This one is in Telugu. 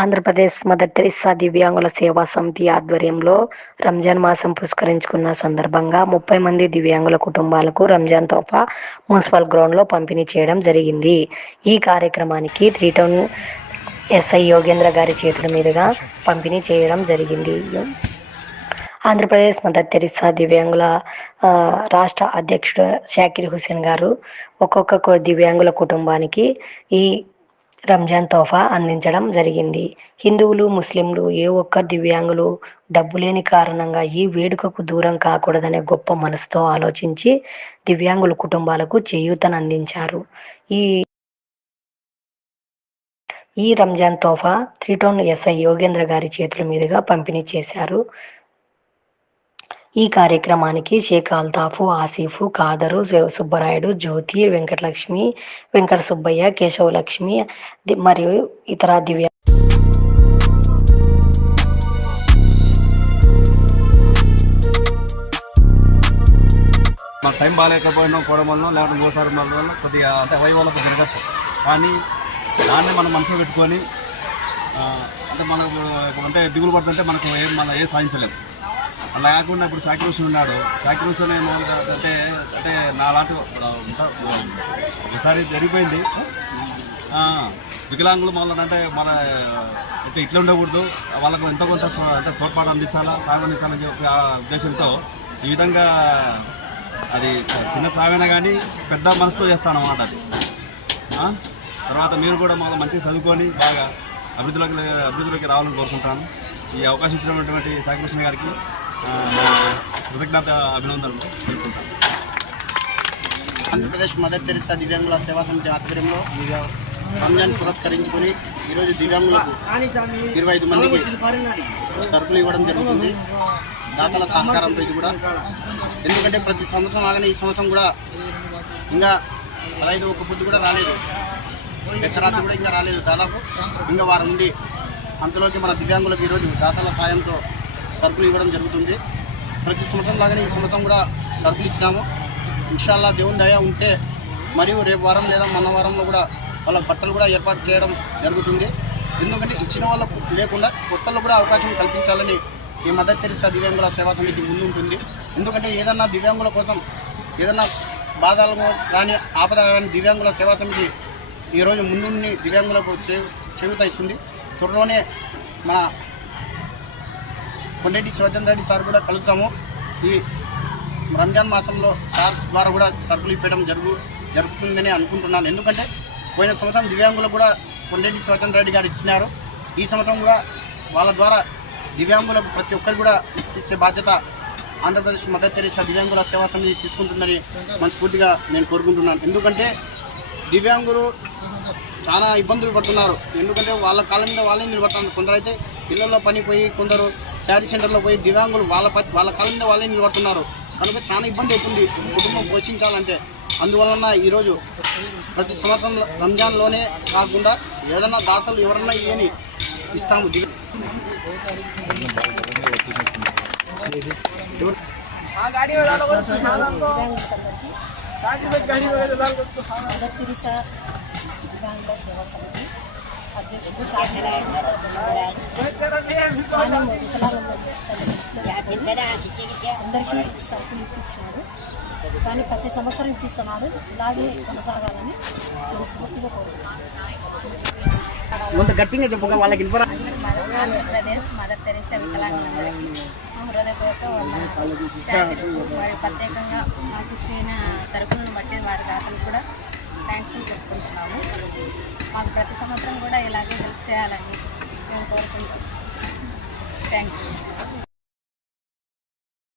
ఆంధ్రప్రదేశ్ మదర్ తెరిస్సా దివ్యాంగుల సేవా సమితి ఆధ్వర్యంలో రంజాన్ మాసం పురస్కరించుకున్న సందర్భంగా ముప్పై మంది దివ్యాంగుల కుటుంబాలకు రంజాన్ తోఫా మున్సిపల్ గ్రౌండ్లో పంపిణీ చేయడం జరిగింది ఈ కార్యక్రమానికి త్రీ టౌన్ ఎస్ఐ యోగేంద్ర గారి చేతుల మీదుగా పంపిణీ చేయడం జరిగింది ఆంధ్రప్రదేశ్ మదర్ తెరిసా దివ్యాంగుల రాష్ట్ర అధ్యక్షుడు షాకిర్ హుసేన్ గారు ఒక్కొక్క దివ్యాంగుల కుటుంబానికి ఈ రంజాన్ తోఫా అందించడం జరిగింది హిందువులు ముస్లింలు ఏ ఒక్క దివ్యాంగులు డబ్బు లేని కారణంగా ఈ వేడుకకు దూరం కాకూడదనే గొప్ప మనసుతో ఆలోచించి దివ్యాంగుల కుటుంబాలకు చేయూతను అందించారు ఈ ఈ Ramzan Tohfa three town SI Yogendra గారి చేతుల మీదుగా పంపిణీ చేశారు ఈ కార్యక్రమానికి షేక్ ఆల్తాఫు ఆసిఫు కాదరు సుబ్బరాయుడు జ్యోతి వెంకటలక్ష్మి వెంకట సుబ్బయ్య కేశవలక్ష్మి మరియు ఇతర దివ్య మాకు టైం బాగాలేకపోయినా కొడమల్లో లేకపోతే మోసారి మన వల్ల కొద్దిగా అంటే వైవాళ్ళకు తిరగచ్చు కానీ దాన్ని మనం మనసులో పెట్టుకొని అంటే మనకు అంటే దిగులు పడుతుంటే మనకు ఏం మన ఏం సాధించలేము అలా కాకుండా ఇప్పుడు సాక్రోస్ ఉన్నాడు సాక్రోషన్ ఏమో అంటే అంటే నాలాంటి ఒకసారి జరిగిపోయింది వికలాంగులు మళ్ళీ అంటే మన అంటే ఇట్లా ఉండకూడదు వాళ్ళకు ఎంతో కొంత అంటే తోడ్పాటు అందించాలా సాగు అందించాలని చెప్పి ఆ ఉద్దేశంతో ఈ విధంగా అది చిన్న సావైనా కానీ పెద్ద మనసుతో చేస్తాను అన్నమాట అది తర్వాత మీరు కూడా మళ్ళీ మంచిగా చదువుకొని బాగా అభివృద్ధిలోకి అభివృద్ధిలోకి రావాలని కోరుకుంటాను ఈ అవకాశం ఇచ్చినటువంటి సాయి గారికి ఆంధ్రప్రదేశ్ మదర్ తెరిసా దివ్యాంగుల సేవా సమితి ఆధ్వర్యంలో రంజాన్ పురస్కరించుకొని ఈరోజు దివ్యాంగులకు ఇరవై ఐదు మందికి సరుకులు ఇవ్వడం జరుగుతుంది దాతల సహకారంతో ఇది కూడా ఎందుకంటే ప్రతి సంవత్సరం ఆగానే ఈ సంవత్సరం కూడా ఇంకా పదహైదు ఒక బుద్ధి కూడా రాలేదు దక్షరాత్రి కూడా ఇంకా రాలేదు దాదాపు ఇంకా వారు నుండి అంతలోకి మన దివ్యాంగులకు ఈరోజు దాతల సాయంతో సరుకులు ఇవ్వడం జరుగుతుంది ప్రతి సంవత్సరం లాగానే ఈ సంవత్సరం కూడా సరుకులు ఇచ్చినాము ఇన్షాల్లా దేవుని దయ ఉంటే మరియు రేపు వారం లేదా మన వారంలో కూడా వాళ్ళ బట్టలు కూడా ఏర్పాటు చేయడం జరుగుతుంది ఎందుకంటే ఇచ్చిన వాళ్ళకు లేకుండా కొత్తలు కూడా అవకాశం కల్పించాలని ఈ మదర్ తెరిసా దివ్యాంగుల సేవా సమితి ముందు ఉంటుంది ఎందుకంటే ఏదన్నా దివ్యాంగుల కోసం ఏదన్నా బాధలు కానీ ఆపద కానీ దివ్యాంగుల సేవా సమితి ఈరోజు ముందుండి దివ్యాంగులకు చేయుత ఇస్తుంది త్వరలోనే మన కొండెడ్డి శివచంద్ర రెడ్డి సార్ కూడా కలుస్తాము ఈ రంజాన్ మాసంలో సార్ ద్వారా కూడా సరుకులు ఇవ్వడం జరుగు జరుగుతుందని అనుకుంటున్నాను ఎందుకంటే పోయిన సంవత్సరం దివ్యాంగులకు కూడా కొండెడ్డి శివచంద్ర రెడ్డి గారు ఇచ్చినారు ఈ సంవత్సరం కూడా వాళ్ళ ద్వారా దివ్యాంగులకు ప్రతి ఒక్కరు కూడా ఇచ్చే బాధ్యత ఆంధ్రప్రదేశ్ మదర్ తెరీసా దివ్యాంగుల సేవా సమితి తీసుకుంటుందని మనస్ఫూర్తిగా నేను కోరుకుంటున్నాను ఎందుకంటే దివ్యాంగులు చాలా ఇబ్బందులు పడుతున్నారు ఎందుకంటే వాళ్ళ కాలం మీద వాళ్ళే నిలబడుతున్నారు కొందరైతే ఇళ్లలో పనిపోయి కొందరు శారీ సెంటర్లో పోయి దివ్యాంగులు వాళ్ళ వాళ్ళ కాలం మీద వాళ్ళే నిలబడుతున్నారు కనుక చాలా ఇబ్బంది అవుతుంది కుటుంబం పోషించాలంటే అందువలన ఈరోజు ప్రతి సంవత్సరం రంజాన్లోనే కాకుండా ఏదైనా దాతలు ఎవరన్నా ఇవని ఇస్తాము సేవా సమితి అధ్యక్షుడు అందరికీ సరుకులు ఇప్పించినాడు కానీ ప్రతి సంవత్సరం ఇప్పిస్తున్నాడు ఇలాగే కొనసాగాలని మనస్ఫూర్తిగా కోరుకుంటున్నాను గట్టిగా చెప్పుకో వాళ్ళకి ఆంధ్రప్రదేశ్ మదర్ తెరేసా వికలాంగులందరికీ హృదయపూర్వక వారి ప్రత్యేకంగా మాకు ఇచ్చిన సరుకులను బట్టి వారి దాతలు కూడా థ్యాంక్స్ చెప్పుకున్నాను మాకు ప్రతి సంవత్సరం కూడా ఇలాగే హెల్ప్ చేయాలని మేము కోరుకుంటాం థ్యాంక్ యూ